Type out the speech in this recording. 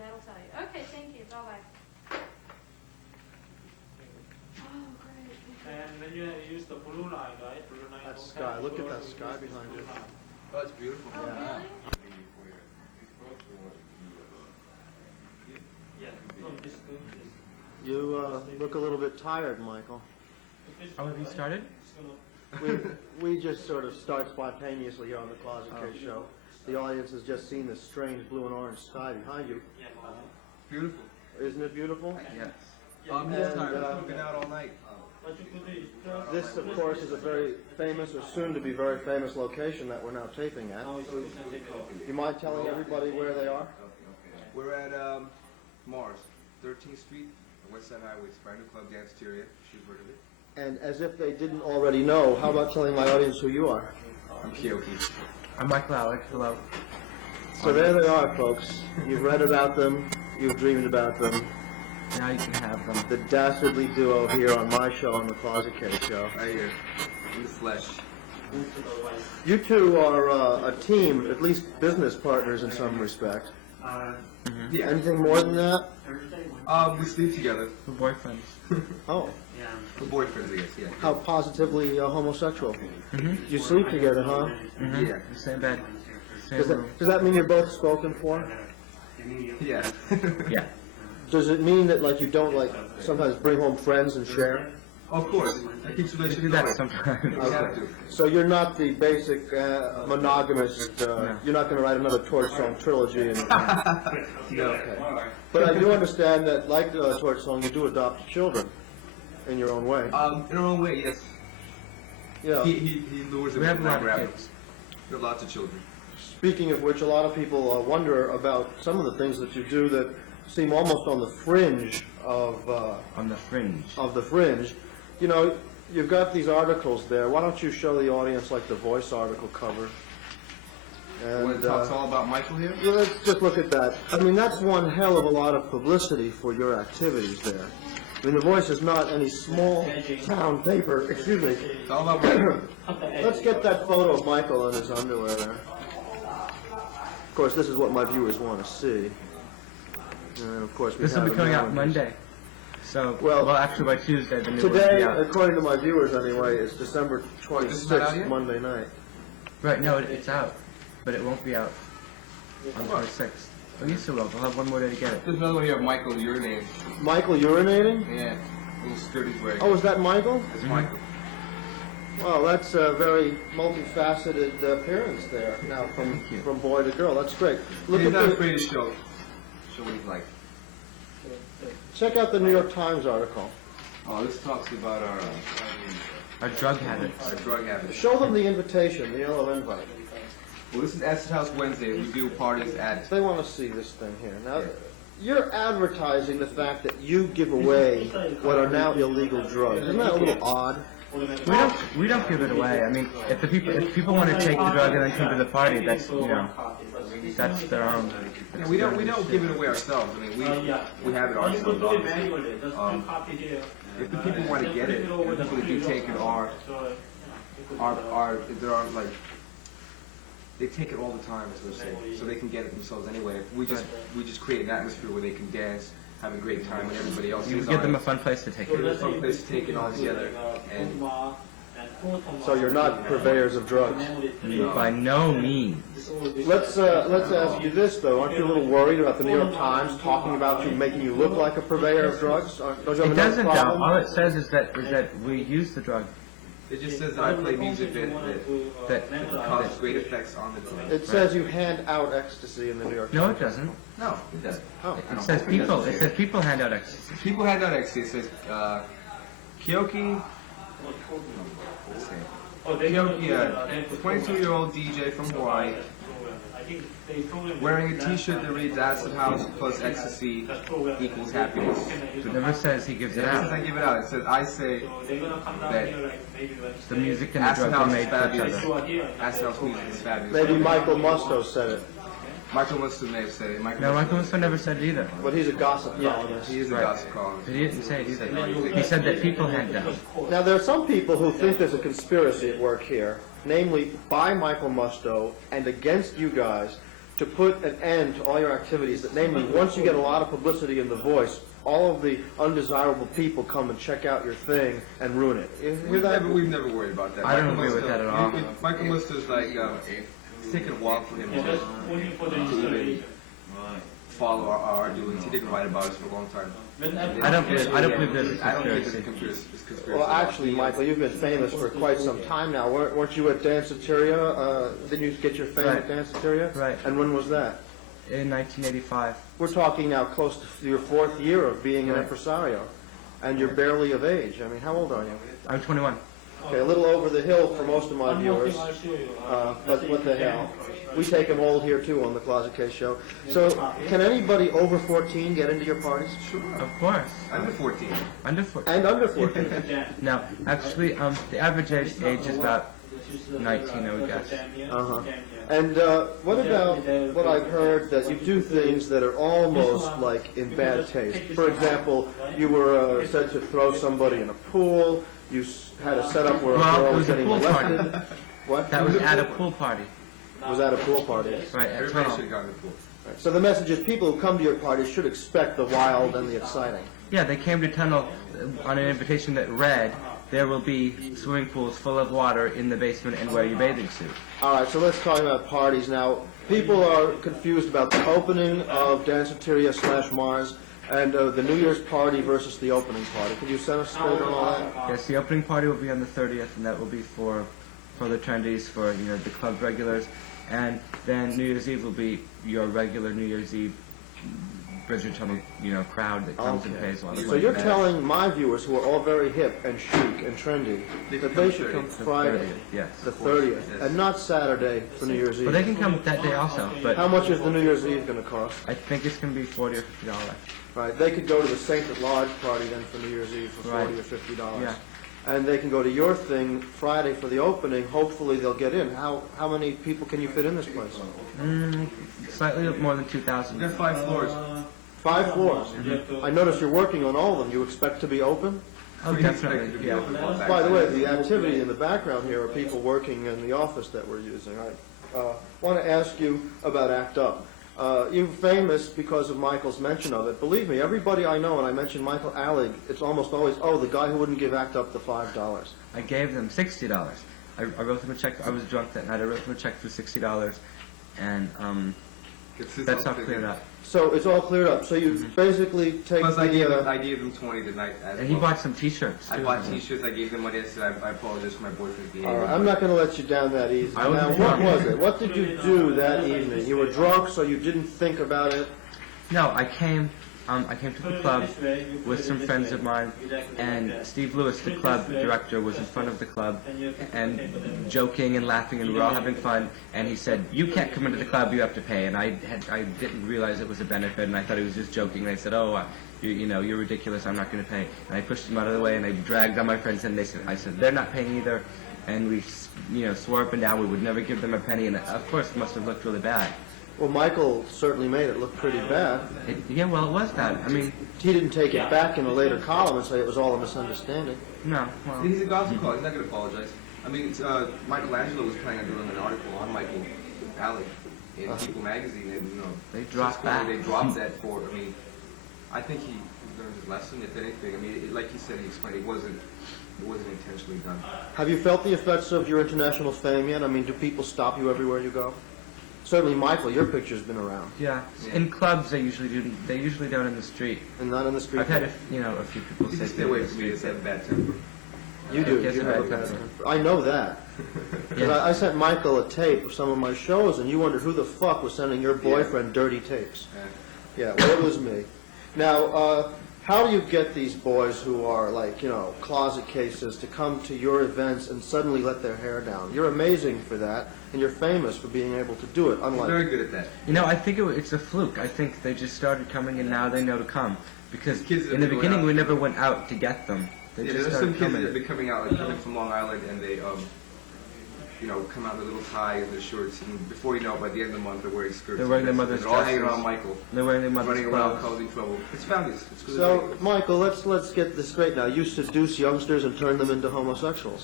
that'll tell you. Okay, thank you. Bye-bye. Oh, great. And then you use the blue line, right? Blue line. That sky. Look at that sky behind you. Oh, it's beautiful. Oh, Yeah. really? You look a little bit tired, Michael. Oh, have you started? We just sort of start spontaneously here on the Closet Case Show. The audience has just seen this strange blue and orange sky behind you. Beautiful. Isn't it beautiful? Yes. I'm just tired. I've been out all night. This, of course, is a very famous, or soon to be very famous location that we're now taping at. You mind telling everybody where they are? We're at Mars, 13th Street, West Side Highway. It's a brand new club, the Exterior. She's heard of it. And as if they didn't already know, how about telling my audience who you are? I'm Keoki. I'm Michael Alig. Hello. So there they are, folks. You've read about them. You've dreamed about them. Now you can have them. The dastardly duo here on my show, on the Closet Case Show. Right here, in the flesh. You two are a team, at least business partners in some respect. Yeah. Anything more than that? We sleep together. We're boyfriends. Oh, We're boyfriends, I guess, yeah. how positively homosexual. You sleep together, huh? Yeah. Same bed. Same room. Does that mean you're both spoken for? Yeah. Yeah. Does it mean that, like, you don't, like, sometimes bring home friends and share? Of course. That keeps We do relationships that going. sometimes. We have to. So you're not the basic monogamist, you're not going to write another Torch Song trilogy. And, No. okay. But I do understand that, like Torch Song, you do adopt children in your own way. In our own way, yes. Yeah. He lures them We have and a I lot grab of them. kids. We have lots of children. Speaking of which, a lot of people wonder about some of the things that you do that seem almost on the fringe of On the fringe. the fringe. You know, you've got these articles there. Why don't you show the audience, like, the Voice article cover? And, When it talks all about Michael here? yeah, let's just look at that. I mean, that's one hell of a lot of publicity for your activities there. I mean, the Voice is not any small town paper. Excuse me. It's all about Michael. Let's get that photo of Michael in his underwear there. Of course, this is what my viewers want to see. And of course, we This will have be him coming now out in Monday. So, Well, well, actually by Tuesday, the new one will Today, be out. according to my viewers anyway, is December This is not out 26th, yet? Monday night. Right, no, it's out. But it won't be out on the 26th. Oh, yes, it will. We'll have one more day to get it. There's another one here of Michael, your name. Michael urinating? Yeah. Little skirt he's wearing. Oh, is that Michael? That's Michael. Well, that's a very multifaceted appearance there, now from boy to girl. That's great. Look He's at not the, afraid to show what he's like. check out the New York Times article. Oh, this talks about Our drug habits. our drug habits. Show them the invitation, the yellow invite. Well, this is Acid House Wednesday. We do parties at. They want to see this thing here. Now, you're advertising the fact that you give away what are now illegal drugs. Isn't that a little odd? We don't give it away. I mean, if people want to take the drug and then come to the party, that's that's their own. Yeah, we don't give it away ourselves. I mean, we have it ourselves. If the people want to get it, and the people that do take it are there are like they take it all the time, so they can get it themselves anyway. We just create an atmosphere where they can dance, have a great time, and everybody else. You is give on them it. a fun place to take Give them a it. fun place to take it all together, and So you're not purveyors of drugs. By no means. Let's ask you this though. Aren't you a little worried about the New York Times talking about you, making you look like a purveyor of drugs? Don't you have It enough doesn't though. problem? All it says is that we use the drug. it just says that I play music that causes great effects on the drug. It says you hand out ecstasy in the New York No, Times. it doesn't. No, it doesn't. Oh. It says people. It says people hand out ecstasy. People hand out ecstasy. It says Keoki. Let's see. Keoki, a 22-year-old DJ from Hawaii, wearing a T-shirt that reads "Acid House plus ecstasy equals happiness." It never says he gives it It says I out. give it out. It says I say that The music and the Acid drugs are House is made for each fabulous. other. Acid House music is fabulous. Maybe Michael Musto said it, Michael Mustin may have said it. No, Michael Musto never said it either. but he's a gossip columnist. He is a Right. gossip columnist. But he didn't say it either. He said that people hand out. Now, there are some people who think there's a conspiracy at work here, namely by Michael Musto and against you guys, to put an end to all your activities. That namely, once you get a lot of publicity in The Voice, all of the undesirable people come and check out your thing and ruin it. You hear that? We've never worried about that. I don't agree with that at all. Michael Lister's like, it's taken a while for him Just only for the to installation. follow our doings. He didn't write about us for a long time. I don't believe there's a I don't think it's conspiracy. a conspiracy. Well, actually, Michael, you've been famous for quite some time now. Weren't you at Danceteria? Didn't you get your fame at Danceteria? Right. And when was that? In 1985. We're talking now close to your 4th year of being an Right. impresario, and you're barely of age. I mean, how old are you? I'm 21. Okay, a little over the hill for most of my viewers, but what the hell? We take them old here too on the Closet Case Show. So, can anybody over 14 get into your parties? Sure. Of course. Under 14. Under 14. And under 14? No, actually, the average age is about 19, I would guess. Uh-huh. And what about what I've heard that you do things that are almost like in bad taste? For example, you were said to throw somebody in a pool. You had a setup where a Well, girl it was was a getting pool party. molested. What? That was at a pool party. Was at a pool party. Right, at Everybody Tunnel. should have gone to the pool. So the message is people who come to your parties should expect the wild and the exciting. Yeah, they came to Tunnel on an invitation that read, there will be swimming pools full of water in the basement and wear your bathing suit. All right, so let's talk about parties now. People are confused about the opening of Danceteria / Mars and the New Year's party versus the opening party. Could you set us straight on all that? Yes, the opening party will be on the 30th, and that will be for the trendies, for the club regulars, and then New Year's Eve will be your regular New Year's Eve Bridger Tunnel, crowd that comes and pays all the So money. you're telling my viewers, who are all very hip and chic and trendy, that they should come The Friday, 30th, yes. the 30th, and not Saturday for New Year's Well, they Eve. can come that day also, but How much is the New Year's Eve going to cost? I think it's going to be $40 or $50. Right, they could go to the Saint at Lodge party then for New Year's Eve for $40 Right. or $50. Yeah. And they can go to your thing Friday for the opening. Hopefully they'll get in. How many people can you fit in this place? Slightly more than 2,000. There are 5 floors. 5 floors. I notice you're working on all of them. You expect to be open? Oh, definitely, yeah. By the way, the activity in the background here are people working in the office that we're using. I want to ask you about ACT UP. You're famous because of Michael's mention of it. Believe me, everybody I know, and I mention Michael Alig, it's almost always, the guy who wouldn't give ACT UP the $5. I gave them $60. I wrote them a check. I was drunk that night. I wrote them a check for $60, and that's all cleared up. So it's all cleared up. So you basically take Plus, I gave the... them 20 the night. And he bought some T-shirts, I too. bought T-shirts. I gave them money. I said I apologize for my boyfriend's behavior. All right, I'm not going to let you down that easy. I was Now, what drunk. was it? What did you do that evening? You were drunk, so you didn't think about it? No, I came to the club with some friends of mine, and Steve Lewis, the club director, was in front of the club and joking and laughing, and we were all having fun. And he said, "You can't come into the club; you have to pay." And I didn't realize it was a benefit, and I thought he was just joking. And I said, "Oh, you're ridiculous. I'm not going to pay." And I pushed him out of the way, and I dragged on my friends, and I said, "They're not paying either." And we, swore up and down we would never give them a penny, and of course, it must have looked really bad. Well, Michael certainly made it look pretty bad. Yeah, well, it was that. I mean, He didn't take it back in a later column and say it was all a misunderstanding. no, well, He's a gossip call. He's not going to apologize. I mean, Michelangelo was planning on doing an article on Michael Alig in People magazine, and They dropped that. They dropped that for. I mean, I think he learned his lesson. If anything, I mean, like he said, he explained it wasn't intentionally done. Have you felt the effects of your international fame yet? I mean, do people stop you everywhere you go? Certainly, Michael, your picture's been around, yeah. In clubs, they usually do. They usually don't in the street. and not in the street. I've had a few people You say just stay away from me. It's have a bad temper. You do. Yes, You I have a have. bad temper. I know that. Because Yeah. I sent Michael a tape of some of my shows, and you wondered who the fuck was sending your boyfriend dirty tapes. Yeah, well, it was me. Now, how do you get these boys who are like, closet cases to come to your events and suddenly let their hair down? You're amazing for that, and you're famous for being able to do it, unlike... Very good at that. I think it's a fluke. I think they just started coming, and now they know to come. Because Kids that in the go beginning, out. we never went out to get them. They Yeah, just there's some started kids that coming. have been coming out, like coming from Long Island, and they, come out in their little ties and their shorts, and before you know it, by the end of the month, they're wearing skirts. They're wearing their and mother's they're all hanging dresses. around Michael, They're wearing their mother's running around clothes. causing trouble. It's families. It's good. So, Michael, let's get this straight now. You seduce youngsters and turn them into homosexuals.